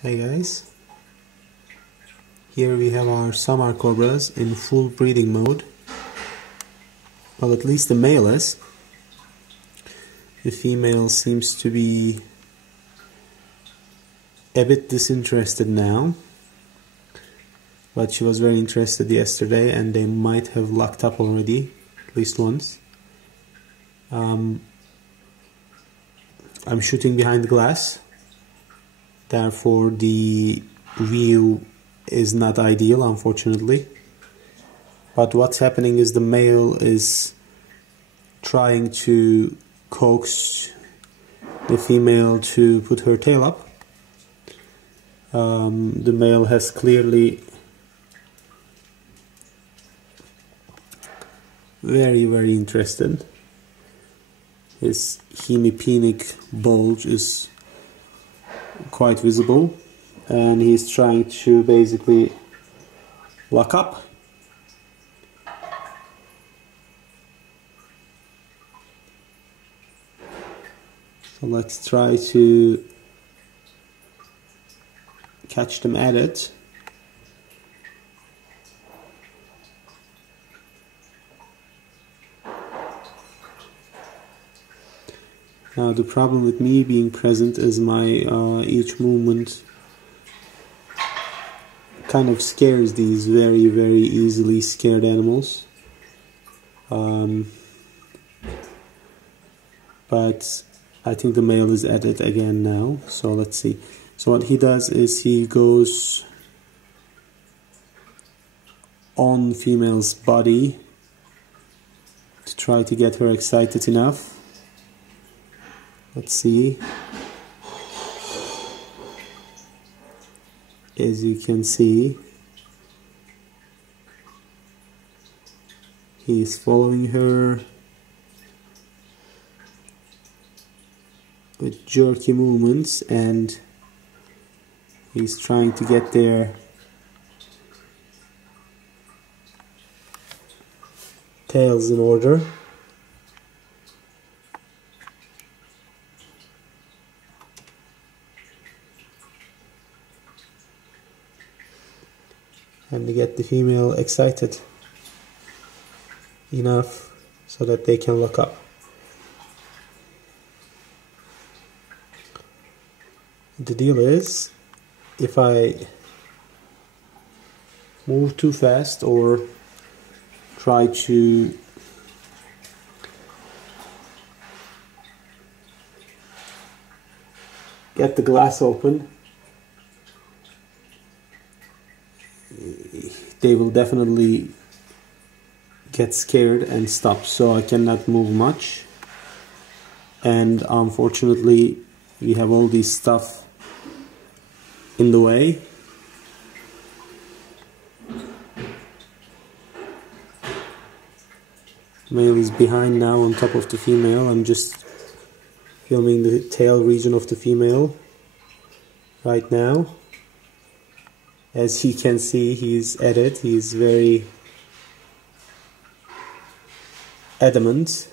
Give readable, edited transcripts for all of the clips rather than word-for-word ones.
Hey guys, here we have our Samar Cobras in full breeding mode. Well, at least the male is. The female seems to be a bit disinterested now, but she was very interested yesterday and they might have locked up already, at least once. I'm shooting behind the glass, therefore the view is not ideal, unfortunately. But what's happening is the male is trying to coax the female to put her tail up. The male has clearly very interested. His hemipenic bulge is quite visible and he's trying to basically lock up. So let's try to catch them at it. Now the problem with me being present is my each movement kind of scares these very easily scared animals. But I think the male is at it again now, so let's see. So what he does is he goes on female's body to try to get her excited enough. Let's see. As you can see, he is following her with jerky movements and he's trying to get their tails in order. And to get the female excited enough so that they can lock up. The deal is, if I move too fast or try to get the glass open, they will definitely get scared and stop, so I cannot move much. And unfortunately we have all this stuff in the way. Male is behind now on top of the female. I'm just filming the tail region of the female right now. As you can see, he's at it. He's very adamant.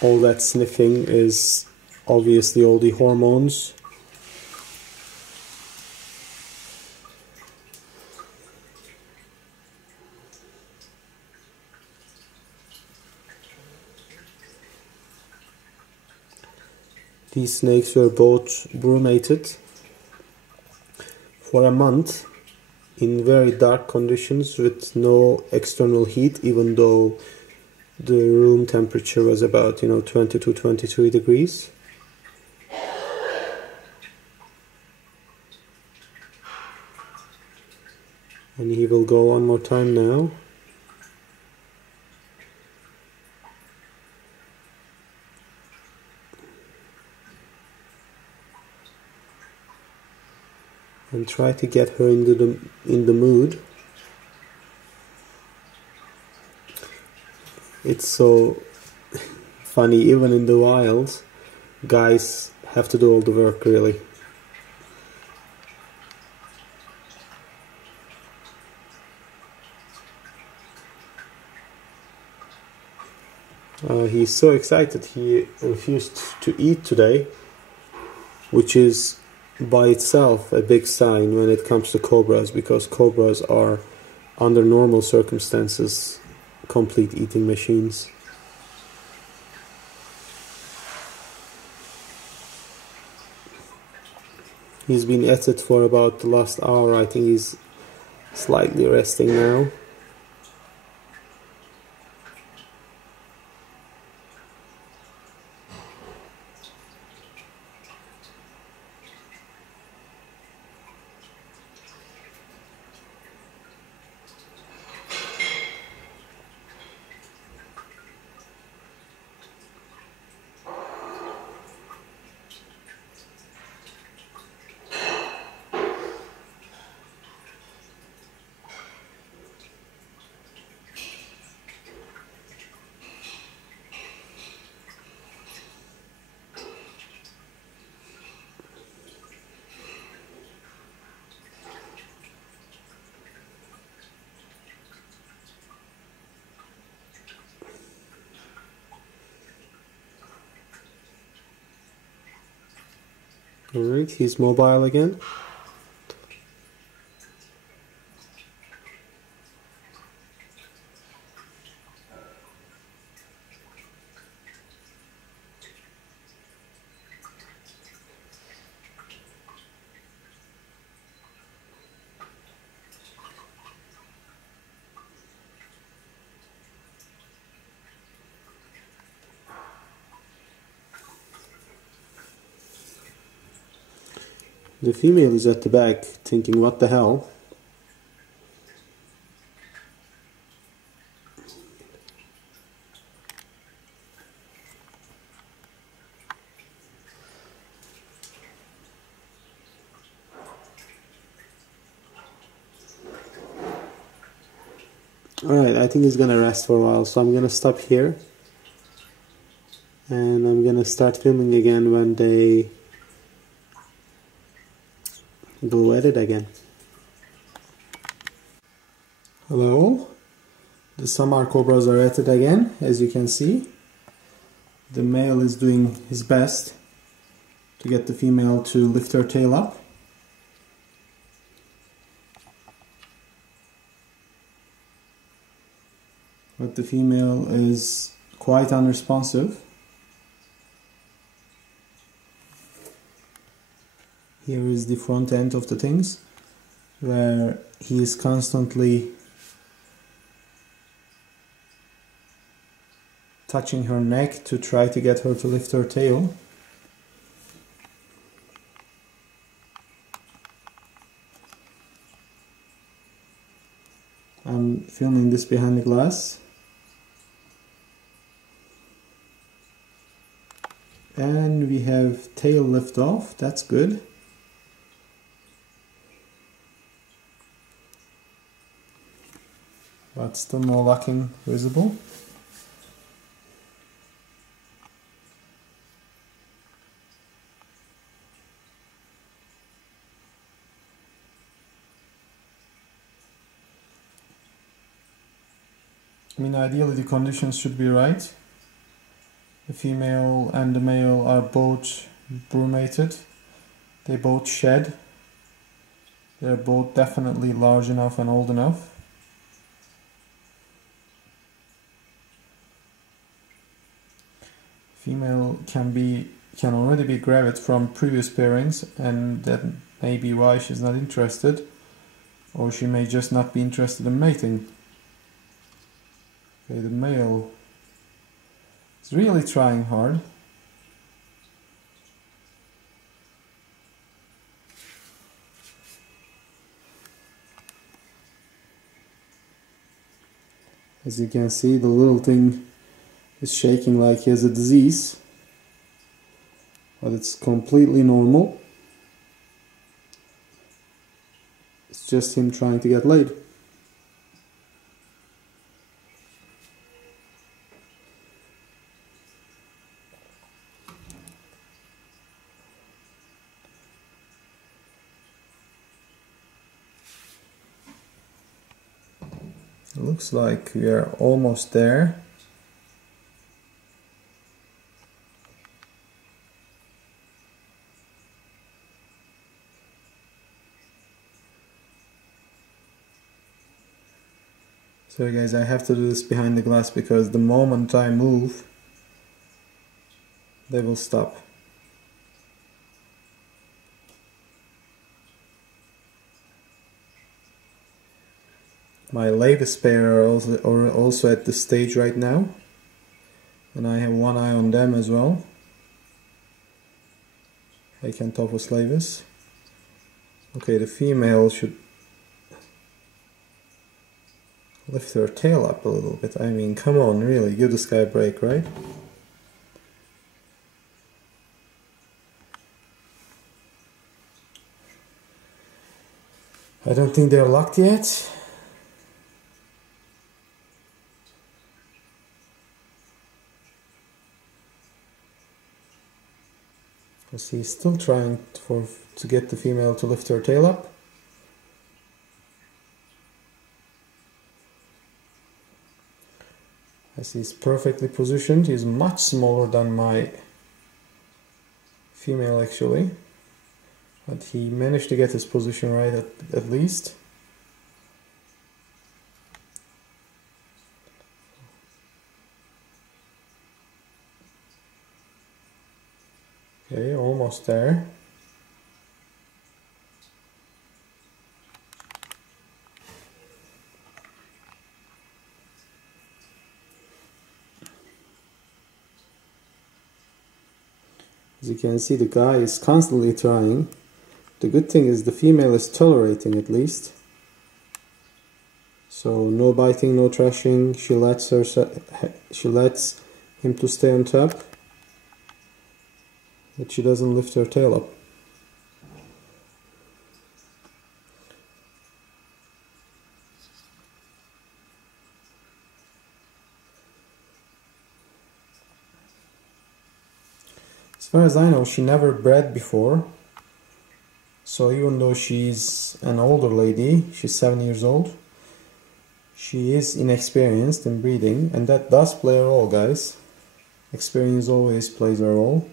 All that sniffing is obviously all the hormones. These snakes were both brumated for a month in very dark conditions with no external heat, even though the room temperature was about 20 to 23 degrees. And he will go one more time now. And try to get her in the mood. It's so funny, even in the wild guys have to do all the work, really. He's so excited he refused to eat today, which is by itself a big sign when it comes to cobras, because cobras are, under normal circumstances, complete eating machines. He's been at it for about the last hour. I think he's slightly resting now. Alright, he's mobile again. The female is at the back thinking, what the hell? Alright, I think he's gonna rest for a while, so I'm gonna stop here. And I'm gonna start filming again when they go at it again. Hello, the Samar Cobras are at it again, as you can see. The male is doing his best to get the female to lift her tail up. But the female is quite unresponsive. Here is the front end of the things, where he is constantly touching her neck to try to get her to lift her tail. I'm filming this behind the glass. And we have tail lift off, that's good. But still no locking visible. I mean, ideally the conditions should be right. The female and the male are both brumated. They both shed. They're both definitely large enough and old enough. Female can already be gravid from previous pairings, and that may be why she's not interested, or she may just not be interested in mating. Okay, the male is really trying hard. As you can see, the little thing is shaking like he has a disease, but it's completely normal. It's just him trying to get laid. Looks like we are almost there. Sorry guys, I have to do this behind the glass because the moment I move, they will stop. My latest pair are also at this stage right now, and I have one eye on them as well. Acanthopus laevis. Okay, the female should lift her tail up a little bit. I mean, come on, really, give this guy a break, right? I don't think they're locked yet. Because he's still trying to get the female to lift her tail up. As he's perfectly positioned, he's much smaller than my female actually. But he managed to get his position right at least. Okay, almost there. As you can see, the guy is constantly trying. The good thing is the female is tolerating at least. So no biting, no trashing. She lets him to stay on top, but she doesn't lift her tail up. As far as I know, she never bred before. So even though she's an older lady, she's 7 years old, she is inexperienced in breeding, and that does play a role, guys. Experience always plays a role.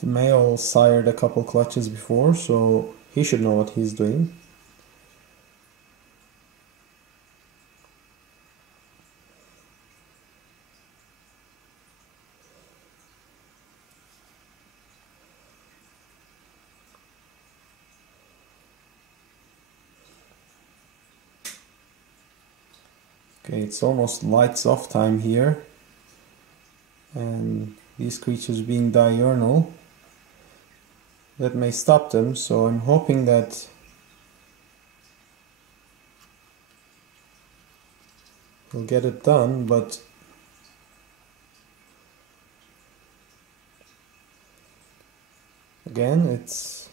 The male sired a couple clutches before, so he should know what he's doing. Okay, it's almost lights off time here, and these creatures being diurnal, that may stop them, so I'm hoping that we'll get it done, but again, it's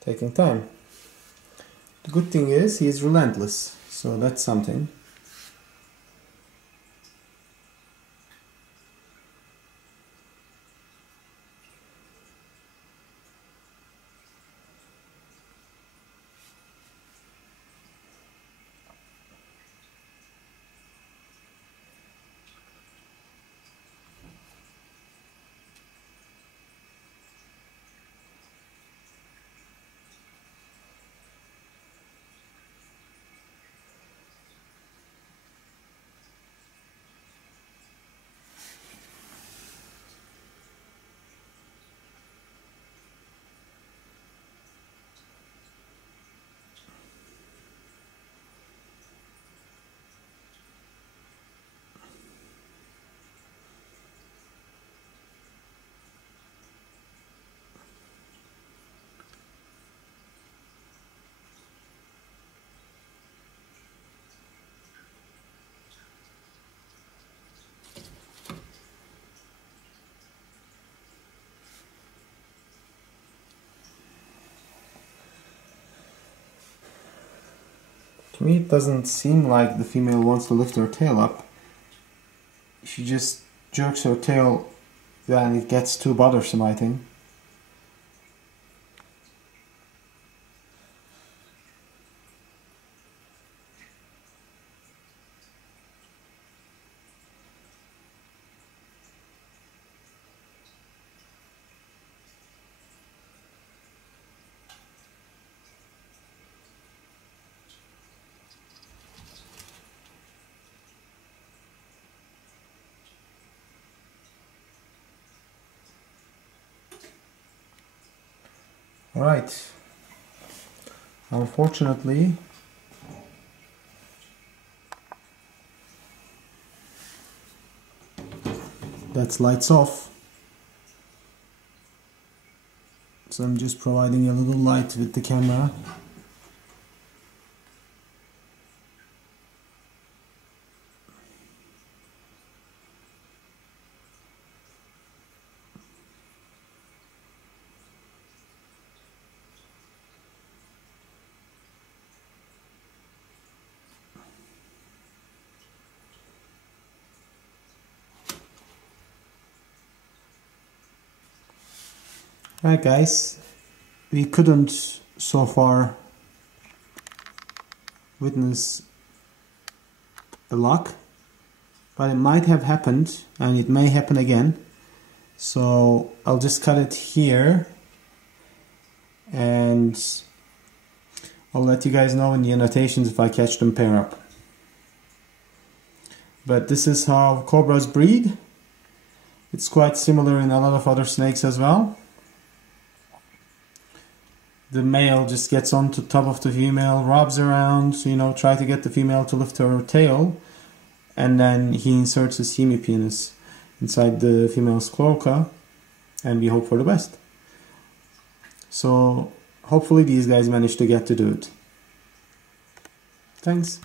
taking time. The good thing is he is relentless. So that's something. To me, it doesn't seem like the female wants to lift her tail up. She just jerks her tail when it gets too bothersome, I think. Alright, unfortunately that's lights off, so I'm just providing a little light with the camera. Right guys, we couldn't so far witness the lock, but it might have happened and it may happen again. So I'll just cut it here and I'll let you guys know in the annotations if I catch them pair up. But this is how cobras breed. It's quite similar in a lot of other snakes as well. The male just gets on to top of the female, rubs around, try to get the female to lift her tail, and then he inserts his hemipenis inside the female's cloaca, and we hope for the best. So hopefully these guys manage to get to do it. Thanks.